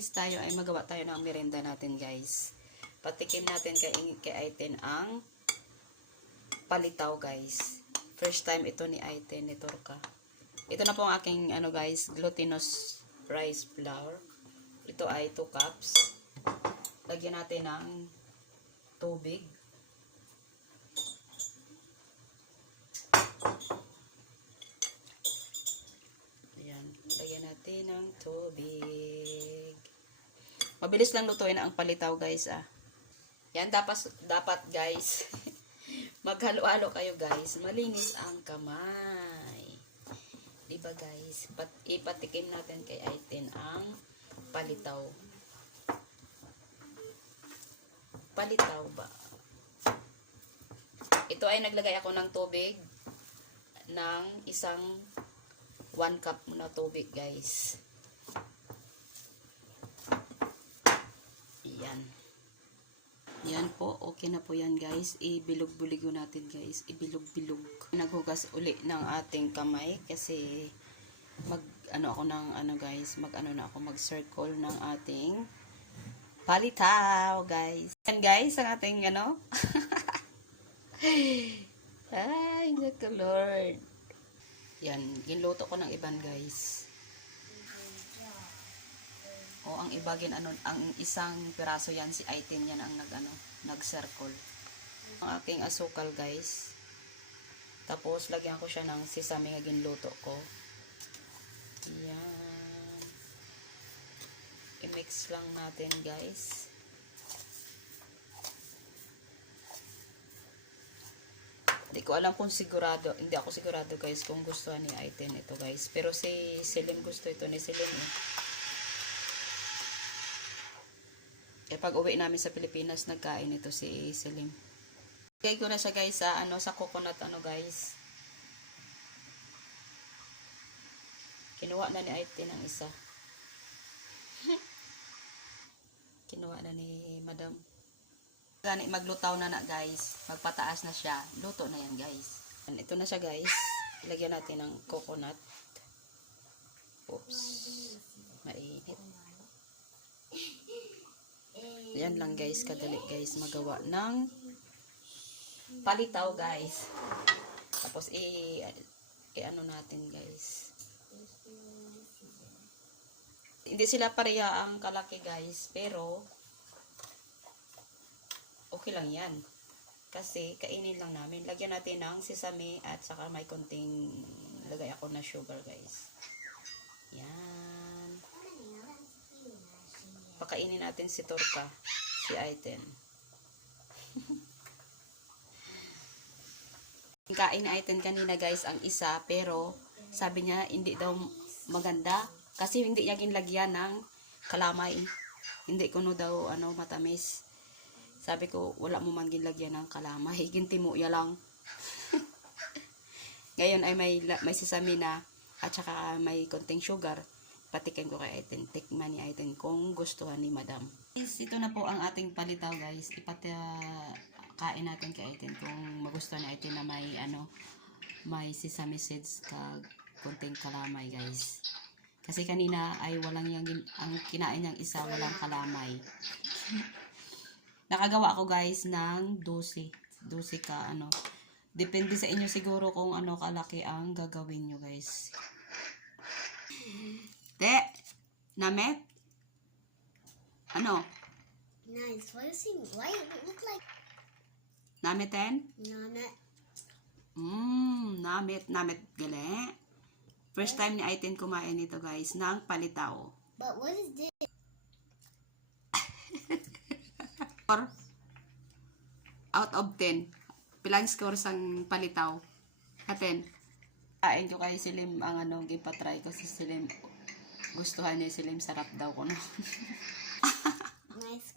guys, tayo ay magawa tayo ng merienda natin guys. Patikim natin kay Aiten ang palitaw guys. First time ito ni Aiten, ni Turka. Ito na po ang aking ano guys, glutinous rice flour. Ito ay 2 cups. Lagyan natin ng tubig. Ayan, lagyan natin ng tubig. Mabilis lang lutuin ang palitaw guys ah. Yan dapat guys. Maghalo-halo kayo guys. Malinis ang kamay. Diba guys? Ipatikim natin kay Aiten ang palitaw. Palitaw ba? Ito ay naglagay ako ng tubig ng isang 1 cup na tubig guys. Yan. Yan po, okay na po yan guys. Ibilog-buligo natin guys. Ibilog-bilog. Naghugas uli ng ating kamay kasi mag-ano ako ng ano guys, mag-ano na ako, mag-circle ng ating palitaw guys. Yan guys, ang ating ano. Ay, naku Lord. Yan, ginluto ko ng iban guys. O ang iba ano, ang isang piraso yan si Aiten yan ang nag-circle. Ang aking asukal guys. Tapos lagyan ko siya ng sesame nga ginluto ko. Yan. I-mix lang natin guys. Hindi ko alam kung sigurado, hindi ako sigurado guys kung gusto ni Aiten ito guys. Pero si Selim gusto ito ni Selim eh. Kaya pag uwi namin sa Pilipinas, nagkain ito si Selim. Lagay ko na siya guys sa sa coconut guys. Kinuha na ni Aiten ang isa. Kinuha na ni Madam. Gani maglutaw na guys. Magpataas na siya. Luto na yan guys. Ito na siya guys. Ilagyan natin ng coconut. Oops. Mainit. Yan lang guys, kadali guys magawa ng palitaw guys. Tapos ano natin guys. Hindi sila pareha ang kalaki guys, pero okay lang yan. Kasi kainin lang namin. Lagyan natin ng sesame at saka may konting lagay ako na sugar guys. Yan. Pakainin natin si Turka, si Aiten. Kain ni Aiten kanina guys ang isa, pero sabi niya hindi daw maganda kasi hindi niya ginlagyan ng kalamay. Hindi ko no daw matamis. Sabi ko wala mo man ginlagyan ng kalamay, ginti mo ya lang. Ngayon ay may sesame na at saka may konting sugar. Patikin ko kay Aiten, tikman ni Aiten kung gustuhan ni Madam. Guys, ito na po ang ating palitaw guys. Kain natin kay Aiten kung magustuhan ni Aiten na may sesame seeds kag konting kalamay guys. Kasi kanina ay walang ang kinain niyang isa walang kalamay. Nakagawa ako guys ng 12 ka Depende sa inyo siguro kung kalaki ang gagawin nyo guys. Te, Namet? Ano? Nice. Why it look like Nameten? Namet. Namet gali. First time ni Aiten kumain nito guys, ng palitaw. But what is this? Out of 10. Pilang score sang palitaw? 10. Kain ko kay Selim ang gipatry ko si Selim. Gustuhan niya Selim, sarap daw ko no. Nice.